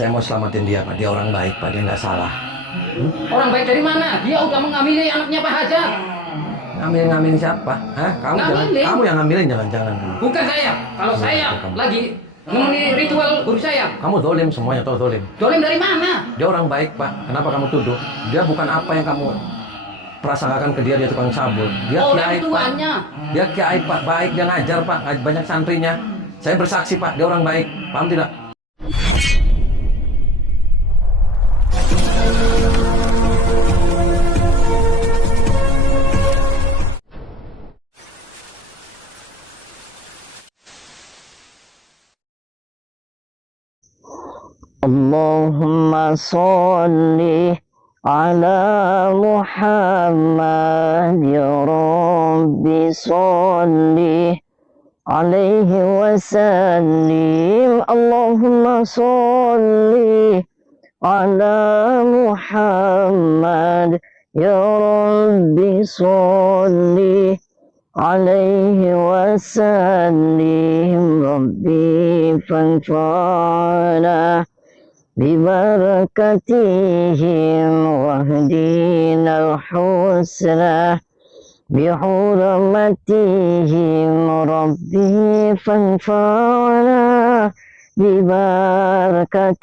Saya mau selamatin dia, Pak. Dia orang baik, Pak. Dia nggak salah. Orang baik dari mana? Dia udah mengamili anaknya Pak Hajat. Ngambilin siapa? Hah? Ngambilin? Kamu yang ngambilin, jangan-jangan. Bukan saya. Kalau saya Kamu. lagi memenuhi ritual guru saya. Kamu zolim semuanya, tahu zolim. Dolim dari mana? Dia orang baik, Pak. Kenapa kamu tuduh? Dia bukan apa yang kamu prasangkakan ke dia. Dia tukang cabul. Dia Orang kiai, Pak. tuanya. Dia kiai, Pak. Baik, dia ngajar, Pak. Banyak santrinya. Saya bersaksi, Pak. Dia orang baik. Paham tidak? Allahumma sholli ala Muhammad ya Rabbi sholli alaihi wasallim. Allahumma sholli ala Muhammad ya Rabbi sholli alaihi wasallim. Rabbi fanfa'na ببركتهم واهدنا الحسنى بحرمتهم ربي فانفعنا ببركتهم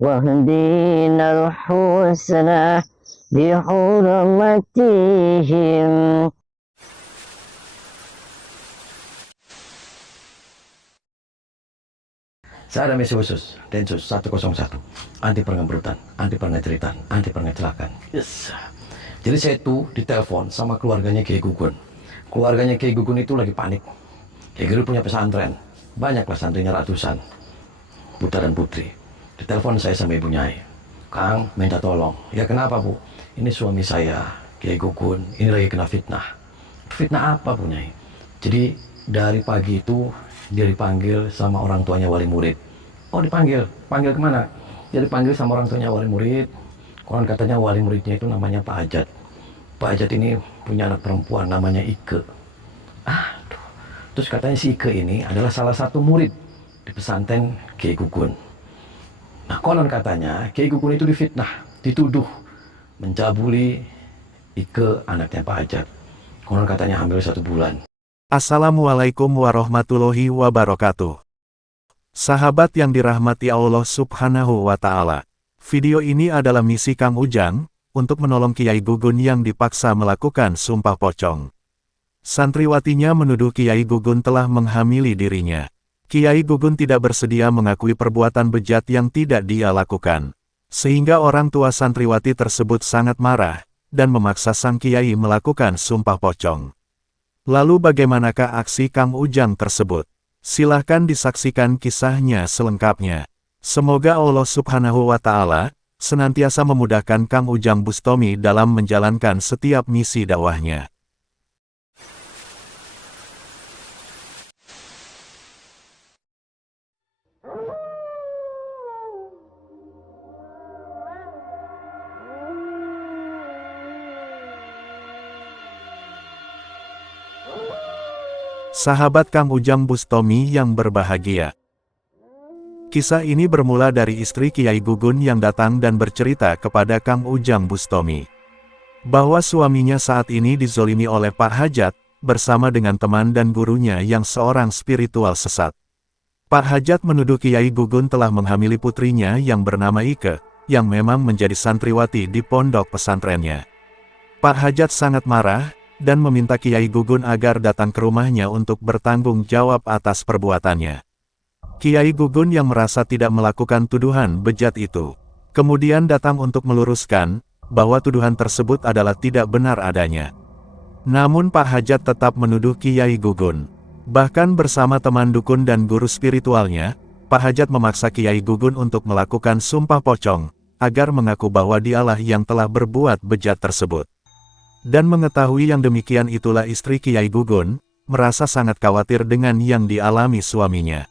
واهدنا الحسنى بحرمتهم. Saya ada misi khusus, Densus 101, anti pengemburutan, anti pengeceritan, anti pengecelakan. Yes. Jadi saya itu ditelepon sama keluarganya Kiai Gugun. Keluarganya Kiai Gugun itu lagi panik. Kiai Gugun punya pesantren, banyaklah santrinya ratusan, putra dan putri. Ditelepon saya sama Ibu Nyai. Kang, minta tolong. Ya kenapa, Bu? Ini suami saya, Kiai Gugun, ini lagi kena fitnah. Fitnah apa, Bu Nyai? Jadi dari pagi itu dia dipanggil sama orang tuanya wali murid. Oh, dipanggil kemana? Dia dipanggil sama orang tuanya wali murid. Konon katanya wali muridnya itu namanya Pak Hajat. Pak Hajat ini punya anak perempuan namanya Ike. Aduh. Terus katanya si Ike ini adalah salah satu murid di pesantren Kiai Gugun. Nah, konon katanya Kiai Gugun itu difitnah, dituduh mencabuli Ike, anaknya Pak Hajat. Konon katanya hamil 1 bulan. Assalamualaikum warahmatullahi wabarakatuh. Sahabat yang dirahmati Allah Subhanahu wa Ta'ala, video ini adalah misi Kang Ujang untuk menolong Kiai Gugun yang dipaksa melakukan sumpah pocong. Santriwatinya menuduh Kiai Gugun telah menghamili dirinya. Kiai Gugun tidak bersedia mengakui perbuatan bejat yang tidak dia lakukan, sehingga orang tua santriwati tersebut sangat marah dan memaksa sang Kiai melakukan sumpah pocong. Lalu bagaimanakah aksi Kang Ujang tersebut? Silahkan disaksikan kisahnya selengkapnya. Semoga Allah Subhanahu wa Ta'ala senantiasa memudahkan Kang Ujang Bustomi dalam menjalankan setiap misi dakwahnya. Sahabat Kang Ujang Bustomi yang berbahagia. Kisah ini bermula dari istri Kiai Gugun yang datang dan bercerita kepada Kang Ujang Bustomi bahwa suaminya saat ini dizolimi oleh Pak Hajat, bersama dengan teman dan gurunya yang seorang spiritual sesat. Pak Hajat menuduh Kiai Gugun telah menghamili putrinya yang bernama Ike, yang memang menjadi santriwati di pondok pesantrennya. Pak Hajat sangat marah dan meminta Kiai Gugun agar datang ke rumahnya untuk bertanggung jawab atas perbuatannya. Kiai Gugun yang merasa tidak melakukan tuduhan bejat itu, kemudian datang untuk meluruskan bahwa tuduhan tersebut adalah tidak benar adanya. Namun Pak Hajat tetap menuduh Kiai Gugun. Bahkan bersama teman dukun dan guru spiritualnya, Pak Hajat memaksa Kiai Gugun untuk melakukan sumpah pocong, agar mengaku bahwa dialah yang telah berbuat bejat tersebut. Dan mengetahui yang demikian itulah istri Kiai Gugun, merasa sangat khawatir dengan yang dialami suaminya.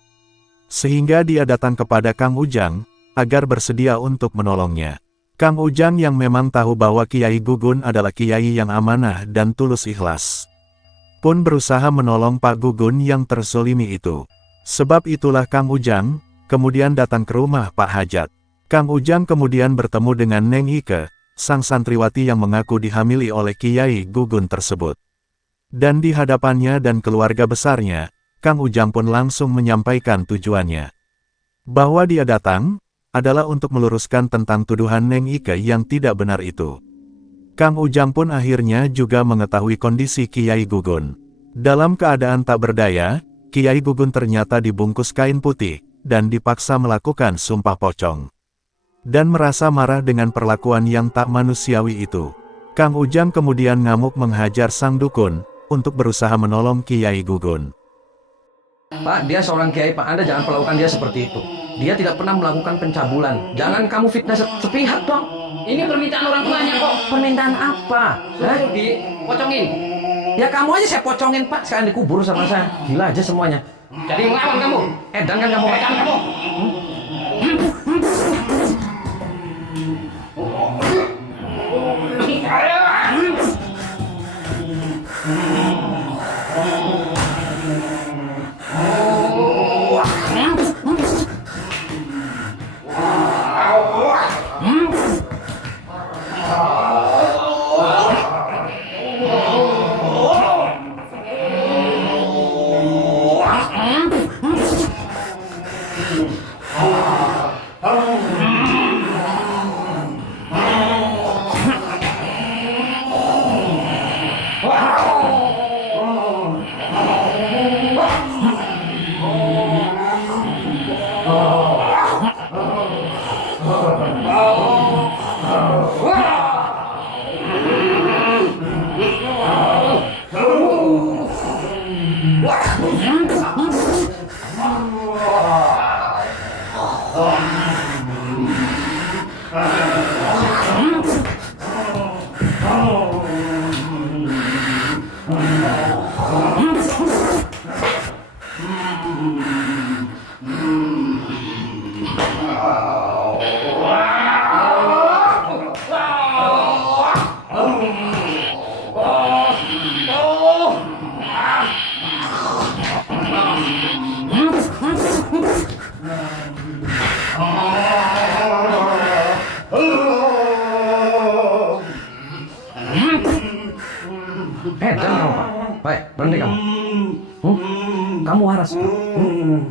Sehingga dia datang kepada Kang Ujang, agar bersedia untuk menolongnya. Kang Ujang yang memang tahu bahwa Kiai Gugun adalah kiai yang amanah dan tulus ikhlas, pun berusaha menolong Pak Gugun yang terzolimi itu. Sebab itulah Kang Ujang kemudian datang ke rumah Pak Hajat. Kang Ujang kemudian bertemu dengan Neng Ike, sang santriwati yang mengaku dihamili oleh Kiai Gugun tersebut. Dan di hadapannya dan keluarga besarnya, Kang Ujang pun langsung menyampaikan tujuannya. Bahwa dia datang, adalah untuk meluruskan tentang tuduhan Neng Ike yang tidak benar itu. Kang Ujang pun akhirnya juga mengetahui kondisi Kiai Gugun. Dalam keadaan tak berdaya, Kiai Gugun ternyata dibungkus kain putih, dan dipaksa melakukan sumpah pocong. Dan merasa marah dengan perlakuan yang tak manusiawi itu, Kang Ujang kemudian ngamuk menghajar sang dukun, untuk berusaha menolong Kiai Gugun. Pak, dia seorang kiai, Pak. Anda jangan perlakukan dia seperti itu. Dia tidak pernah melakukan pencabulan. Jangan kamu fitnah sepihak dong. Ini permintaan orang tuanya kok. Permintaan apa? Suruh dipocongin. Ya kamu aja saya pocongin, Pak. Sekalian dikubur sama saya. Gila aja semuanya. Jadi ngelawan kamu. Edan kan kamu? Edan kamu. Edan kamu, Pak. Baik, berhenti kamu. Kamu waras, Pak.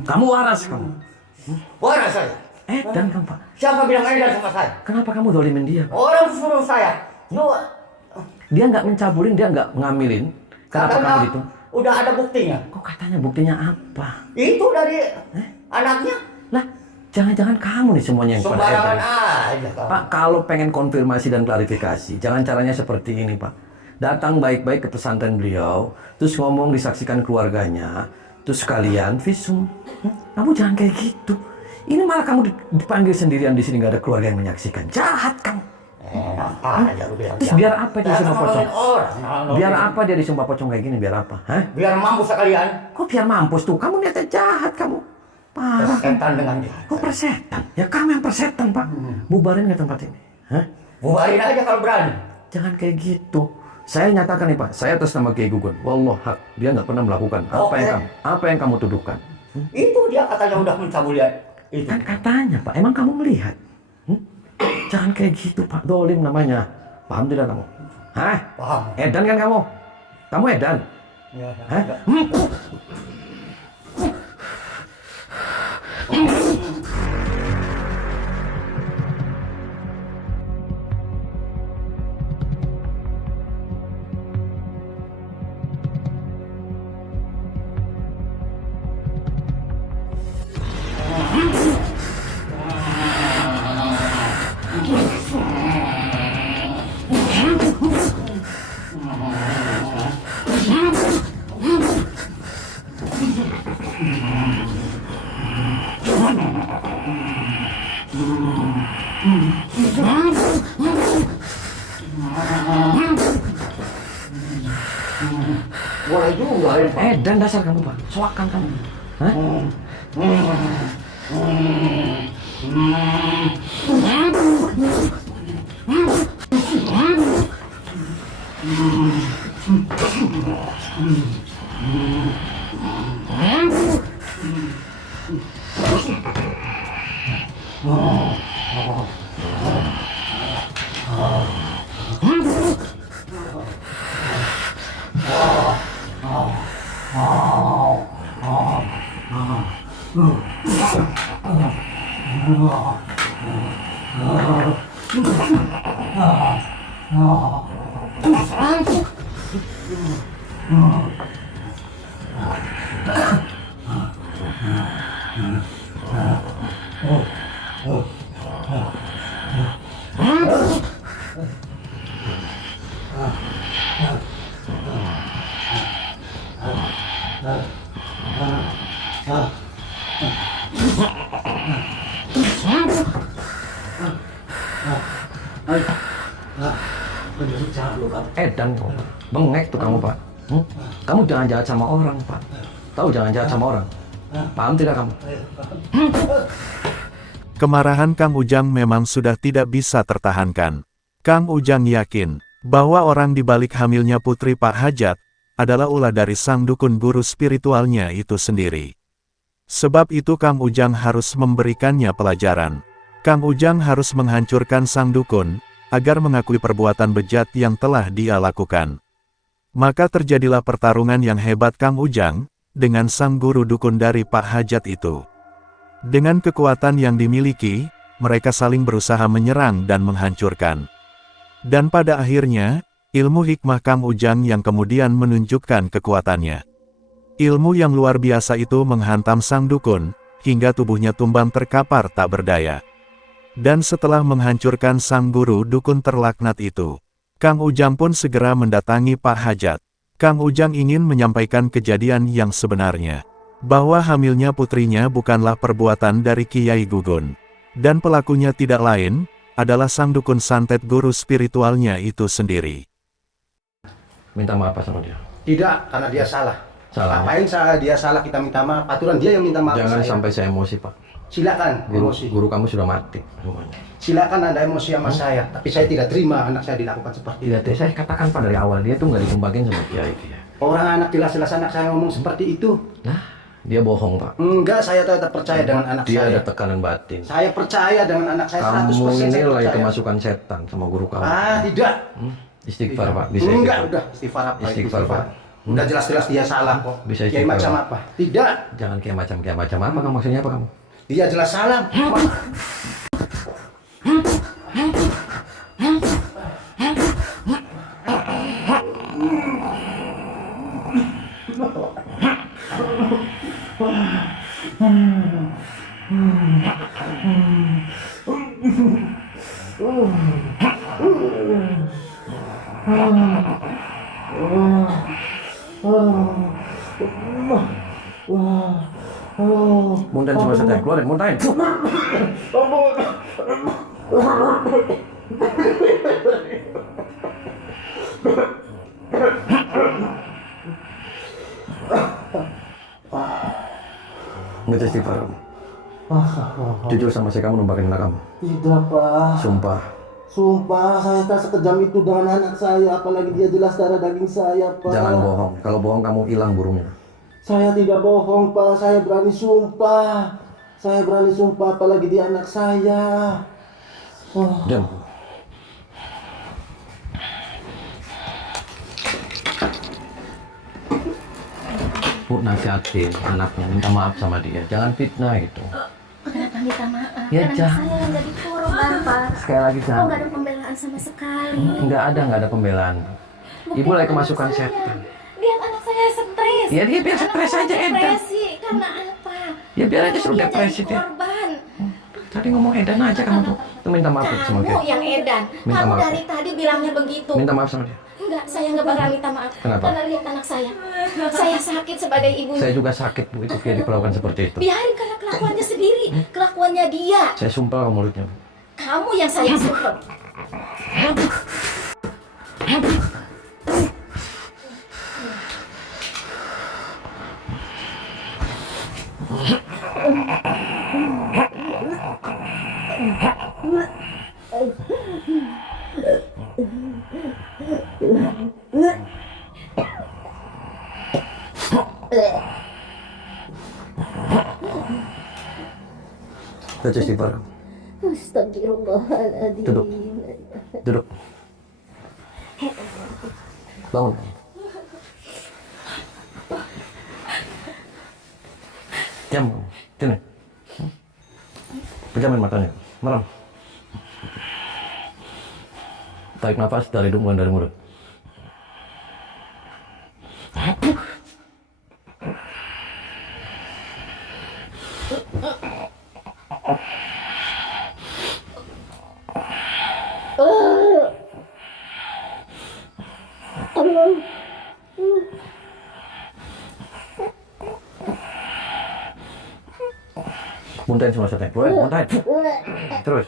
Kamu waras, kamu. Waras saya. Edan kamu, Pak. Siapa bilang edan sama saya? Kenapa kamu dolimin dia, Pak? Orang suruh saya. Dia nggak mencabulin, dia nggak ngamilin. Kenapa Katanya kamu gitu? udah ada buktinya. Kok katanya buktinya apa? Itu dari anaknya. Lah, jangan-jangan kamu nih semuanya yang pada Sembarangan edan. aja kamu. Pak, kalau pengen konfirmasi dan klarifikasi, jangan caranya seperti ini, Pak. Datang baik-baik ke pesantren beliau, terus ngomong disaksikan keluarganya, terus kalian visum. Kamu jangan kayak gitu. Ini malah kamu dipanggil sendirian di sini, nggak ada keluarga yang menyaksikan. Jahat kamu. Enak aja lu bilang. Terus biar apa dia disumpah pocong? Orang. Biar apa dia disumpah pocong kayak gini? Biar apa? Hah? Biar mampus sekalian. Kok biar mampus tuh? Kamu niatnya jahat kamu. Parah. Persetan dengan dia. Kok persetan? Ya kamu yang persetan, Pak. Bubarin ke tempat ini. Hah? Bubarin aja kalau berani. Jangan kayak gitu. Saya nyatakan nih, Pak, saya atas nama Kiai Gugun. Wallah hak, dia nggak pernah melakukan apa yang kamu tuduhkan. Itu dia katanya udah mencabuli itu. Kan katanya, Pak, emang kamu melihat? Jangan kayak gitu, Pak. Dolim namanya. Paham tidak kamu? Hah? Paham. Edan kan kamu? Kamu edan? Ya, Hah? Boleh juga ya, Pak. Edan dasar kamu, Pak. Soakan kamu. Hah? Edan kok. Bengek tuh kamu, Pak. Kamu jangan jahat sama orang, Pak. Tahu jangan jahat sama orang. Paham tidak kamu? Kemarahan Kang Ujang memang sudah tidak bisa tertahankan. Kang Ujang yakin bahwa orang di balik hamilnya putri Pak Hajat adalah ulah dari sang dukun guru spiritualnya itu sendiri. Sebab itu Kang Ujang harus memberikannya pelajaran. Kang Ujang harus menghancurkan sang dukun agar mengakui perbuatan bejat yang telah dia lakukan. Maka terjadilah pertarungan yang hebat Kang Ujang dengan sang guru dukun dari Pak Hajat itu. Dengan kekuatan yang dimiliki, mereka saling berusaha menyerang dan menghancurkan. Dan pada akhirnya, ilmu hikmah Kang Ujang yang kemudian menunjukkan kekuatannya. Ilmu yang luar biasa itu menghantam sang dukun, hingga tubuhnya tumbang terkapar tak berdaya. Dan setelah menghancurkan sang guru dukun terlaknat itu, Kang Ujang pun segera mendatangi Pak Hajat. Kang Ujang ingin menyampaikan kejadian yang sebenarnya, bahwa hamilnya putrinya bukanlah perbuatan dari Kiai Gugun. Dan pelakunya tidak lain, adalah sang dukun santet guru spiritualnya itu sendiri. Minta maaf sama dia. Tidak, karena dia salah. Salah. Ngapain dia salah kita minta maaf? Aturan dia yang minta maaf. Jangan saya. sampai saya emosi, Pak. Silakan emosi. Guru kamu sudah mati semuanya. Silakan Anda emosi sama saya, tapi saya tidak terima anak saya dilakukan seperti itu. Tidak, saya katakan Pak dari awal dia tuh nggak ditumbangin sama Kiai dia. Orang anak jelas-jelas anak saya ngomong seperti itu. Nah, dia bohong, Pak. Enggak, saya tetap percaya dengan anak Dia saya. ada tekanan batin. Saya percaya dengan anak saya 100% Kamu ini saya lagi percaya. kemasukan setan sama guru kamu. Tidak. Istighfar, Pak. Bisa Enggak, istighfar. udah istighfar apa? Istighfar, Pak. Udah jelas-jelas dia salah kok. Bisa Kiai istighfar, macam Pak. apa? Tidak. Jangan kayak macam apa kamu maksudnya apa kamu? Dia jelas salah. Muntahin semua setan, keluarin, muntahin. Minta istighfar kamu. Jujur sama saya, kamu numpakin anak kamu. Tidak, Pak. Sumpah. Sumpah, saya tak sekejam itu dengan anak saya, apalagi dia jelas darah daging saya, Pak. Jangan bohong. Kalau bohong kamu hilang burungnya. Saya tidak bohong, Pak. Saya berani sumpah. Saya berani sumpah, apalagi dia anak saya. Diam. Bu, nasihatin anaknya, minta maaf sama dia. Jangan fitnah gitu. Kenapa minta maaf? Ya, Karena jangan. saya yang jadi korban, Pak. Sekali lagi Oh, jangan. nggak ada pembelaan sama sekali. Nggak ada pembelaan. Ibu lagi Anak kemasukan saya. setan. Lihat anak saya stres. Ya, dia biar Anak stres saya aja, Edan. depresi. Karena apa? Ya, biar aja suruh Dia depresi jadi dia. korban. Tadi ngomong Edan aja kamu tuh. Tuh minta maaf sama Kamu dia. yang edan. Minta Kamu maaf. dari tadi bilangnya begitu. Minta maaf sama dia. Enggak, saya nggak bakal minta maaf. Kenapa? Karena lihat anak saya. Saya sakit sebagai ibunya. Saya juga sakit, Bu, itu dia diperlakukan seperti itu. Biarin karena kelakuannya sendiri. Kelakuannya dia. Saya sumpah ke mulutnya, Bu. Kamu yang saya support. Baca istighfar kamu. Astagfirullahaladzim. Duduk. Duduk. Bangun. Diam. Sini. Pejamin matanya. Merem. Tarik nafas dari hidung, bukan dari mulut. Muntahin semua setnya. Boleh, muntahin. Terus.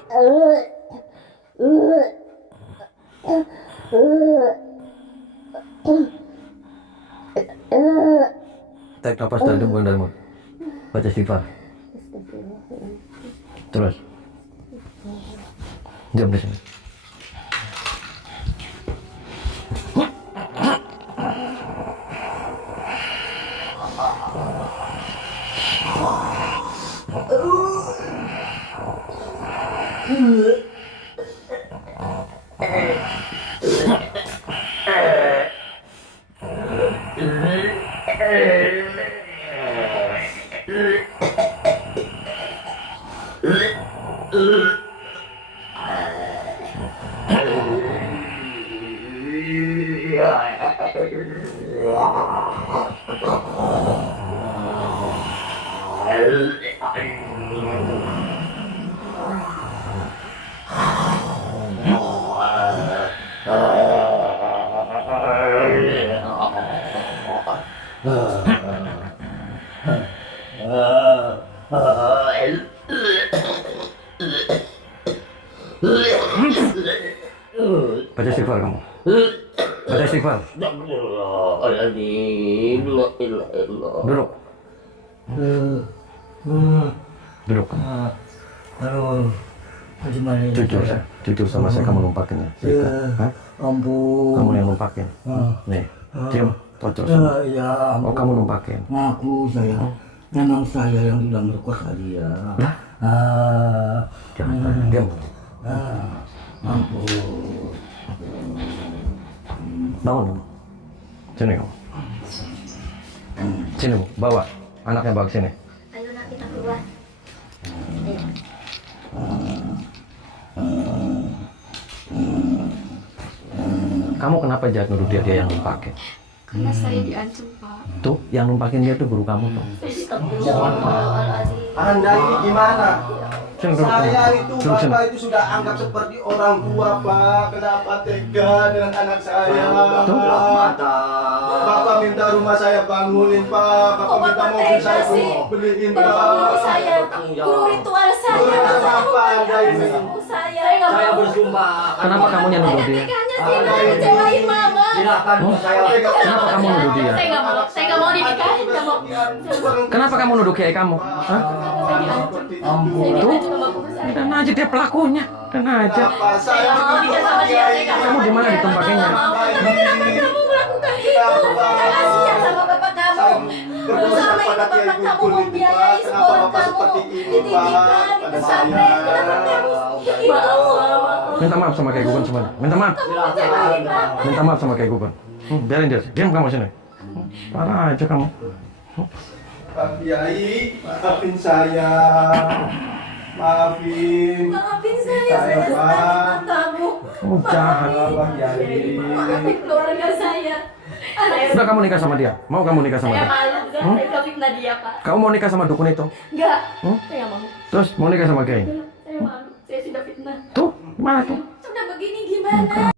Tarik nafas dari hidung, bukan dari mulut. Baca istighfar. Terus. Diam di sini. Baca istighfar kamu. Baca istighfar. Duduk. Duduk. Jujur sama saya, kamu numpakin ya. Ampun. Kamu yang numpakin. Nih, diam. Tocok sama. Oh, kamu numpakin. Ngaku saya. Memang saya yang sudah merkosa dia. Jangan tanya. Diam. Ampun. Bangun kamu. Sini kamu. Sini Bu, bawa. Anaknya bawa ke sini. Ayo nak kita keluar. Kamu kenapa jahat nuduh dia yang numpakin? Karena saya diancam, Pak. Tuh, yang numpakin dia tuh guru kamu tuh. Astagfirullahaladzim. Anda ini gimana? Sini, duduk, Saya duduk. itu, Duduk, sini. Bapak itu sudah anggap seperti orang tua, Pak. Kenapa tega dengan anak saya? Bapak minta rumah saya bangunin, Pak. Bapak minta Bapak mobil tega saya sih? beliin, Bapak guru Pak. saya, guru ritual saya, Guru masa apa Anda ini? guru saya nggak Saya mau. bersumpah. Kenapa kamu yang nuduh dia? Teganya sih malah ngecewain mama. Silakan saya. Kenapa kamu nuduh dia? Saya nggak mau. Saya nggak mau dinikahin, nggak mau. Kenapa kamu nuduh kiai kamu? Hah? Saya diancam. Ampun. Saya diancam sama guru saya. Dan aja dia pelakunya. Dan aja. Bapak saya Saya nggak mau nikah sama dia. Saya nggak Kamu mau. di mana Saya ditumpakinnya? nggak mau. Tapi kenapa kamu melakukan itu? Saya kasihan sama bapak kamu. Selama ini bapak kamu membiayai sekolah kamu, dididikan, di pesantren. Kenapa kamu begitu? Minta maaf sama kiai Gugun semuanya. Minta maaf. Ngecewain bapak. Minta maaf sama kiai Gugun. Biarin dia. Diam kamu sini. Parah aja kamu. Pak Kiai, maafin saya. Maafin. Maafin saya sudah senang kamu. Kamu jahat. Pak Kiai. Maafin keluarga saya. Udah kamu nikah sama dia? Mau kamu nikah sama Saya dia? malu. Saya nggak fitnah dia, Pak. Kamu mau nikah sama dukun itu? Enggak. Hmm? Saya nggak mau. Terus mau nikah sama kiai? Saya malu. Saya sudah fitnah. Tuh, gimana tuh? Sudah begini gimana?